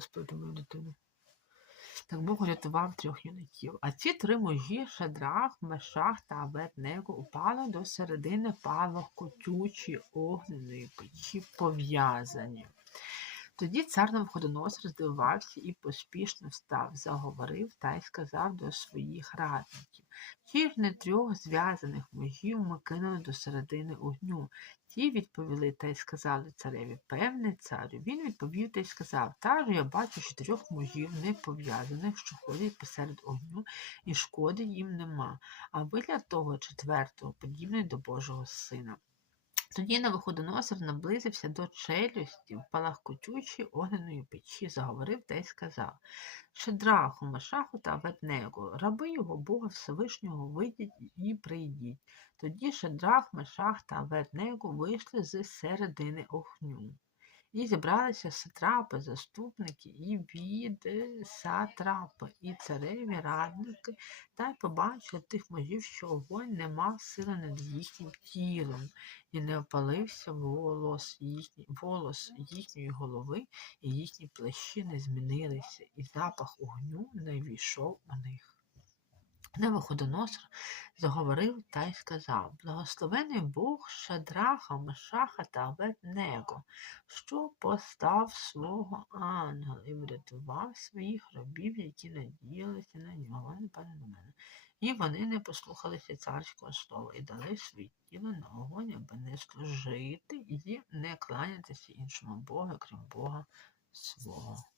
спити мою дитину. Так Бог врятував трьох юнаків. А ці три мужі Шадрах, Мешах та Абедnego упали до середини палахкотючої огненої печі пов'язані. Тоді цар Навходоносор здивувався і поспішно встав, заговорив та й сказав до своїх радників. Ті не трьох зв'язаних мужів ми кинули до середини огню. Ті відповіли та й сказали цареві, певне царю. Він відповів та й сказав, та ж я бачу чотирьох мужів не пов'язаних, що ходять посеред огню, і шкоди їм нема. А ви для того четвертого, подібний до Божого сина. Тоді Навуходоносор наблизився до челюсті в палахкотючій огненої печі, заговорив та й сказав Шедраху, Мешаху та Абедnego, раби його Бога Всевишнього вийдіть і прийдіть. Тоді Шедрах, Мешах та Абедnego вийшли з середини огню. І зібралися сатрапи, заступники, і від сатрапи, і цареві радники, та й побачили тих мужів, що огонь не мав сили над їхнім тілом, і не опалився волос, їхній, волос їхньої голови, і їхні плащі не змінилися, і запах огню не війшов у них. Навуходоносор заговорив та й сказав Благословений Бог Шадраха, Мешаха та Абедnego, що постав свого ангела і врятував своїх рабів, які надіялися на нього. І вони не послухалися царського слова і дали свої тіло на огонь, аби не служити і не кланятися іншому Богу, крім Бога свого.